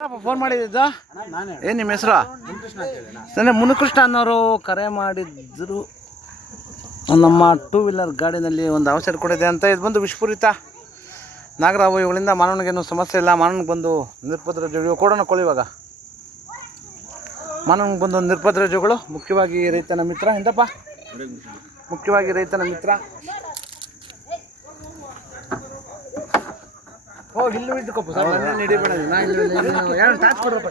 Phone ಮಾಡಿದ್ದು ಏನು ನಿಮ್ಮ ಹೆಸರು? ಸರಿ, ಮುನಿಕೃಷ್ಣ ಅನ್ನೋರು ಕರೆ ಮಾಡಿದ್ರು. ನಮ್ಮ 2 ವೀಲರ್ ಗಾಡಿನಲ್ಲಿ ಒಂದು ಅವಸರ ಕೊಡಿದೆ ಅಂತ. ಇದು ಬಂದು ವಿಷಪೂರಿತ ನಾಗರಾವು. ಇವುಗಳಿಂದ ಮಾನವನಿಗೇನು ಸಮಸ್ಯೆ ಇಲ್ಲ. ಮಾನವನಿಗೆ ಬಂದು ನಿರ್ಪದ್ರ ಜೀವಿಗಳು ಕೊಡೋಣ ಇವಾಗ ಮಾನವನಿಗೆ ಬಂದು ನಿರ್ಪದ್ರ ಜೀವಿಗಳು ಮುಖ್ಯವಾಗಿ ರೈತನ ಮಿತ್ರ. ಎಂದಪ್ಪ ಮುಖ್ಯವಾಗಿ ರೈತನ ಮಿತ್ರ. ಇಲ್ಲಿ ಇಟ್ಕೊಪ್ಪ ಸರ್, ನಡಿಬೇಡ. ಟಾಚ್ ಕೊಡ್ರಪ್ಪ,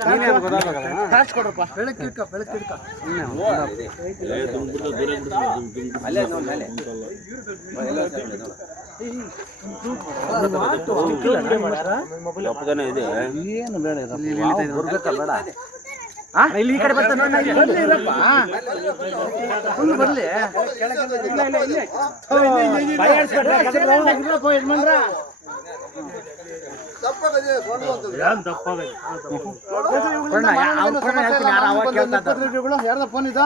ಟಾಚ್ ಕೊಡ್ರಪ್ಪ. ಬೆಳಕಿಡ್ಕ ಏನು ಬೇಡ ಬೇಡ. ಇಲ್ಲಿ ಈ ಕಡೆ ಬರ್ತಾನೆ ಬರ್ಲಿ. ಯಾರ್ದ ಫೋನ್ ಇದು?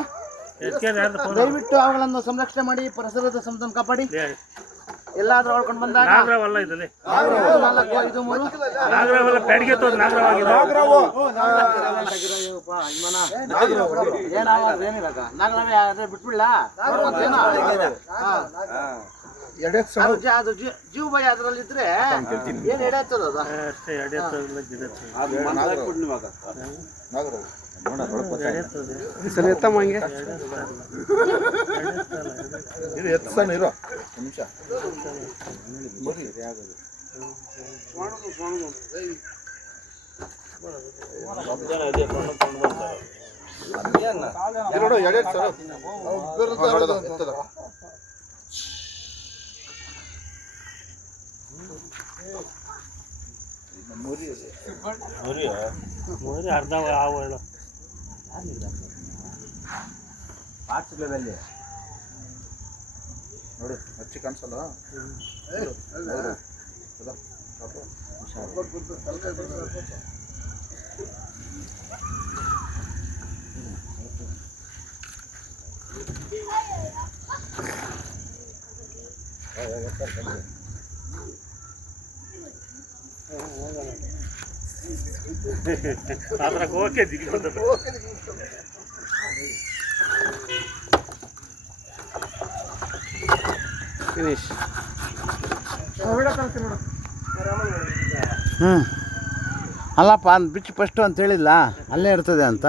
ದಯವಿಟ್ಟು ಅವುಗಳನ್ನು ಸಂರಕ್ಷಣೆ ಮಾಡಿ, ಪರಿಸರದ ಸಮತೋಲನ ಕಾಪಾಡಿ. ಎಲ್ಲಾದ್ರೂ ಹೊಳ್ಕೊಂಡು ಬಂದಾಗ ಬಿಟ್ಬಿಡ್ಲ ಅದು ಜೀವ ಭಯ ಅದ್ರಲ್ಲಿದ್ರೆ ಏನ್ ಎಡೆತ್ತದ ಎತ್ತಮ್ಮಂಗೆ ಎತ್ತನ ಇರೋ ನಿಮಿಷ ಅರ್ಧ ಪಾರ್ಟ್ಸ್ಗಳಲ್ಲಿ ನೋಡಿ ಹಚ್ಚಿ ಕಾಣಿಸಲ್ಲ. Okay finish. ಅಲ್ಲಪ್ಪ ಬಿಚ್ಚು ಫಸ್ಟು ಅಂತ ಹೇಳಿಲ್ಲ, ಅಲ್ಲೇ ಇರ್ತದೆ ಅಂತ.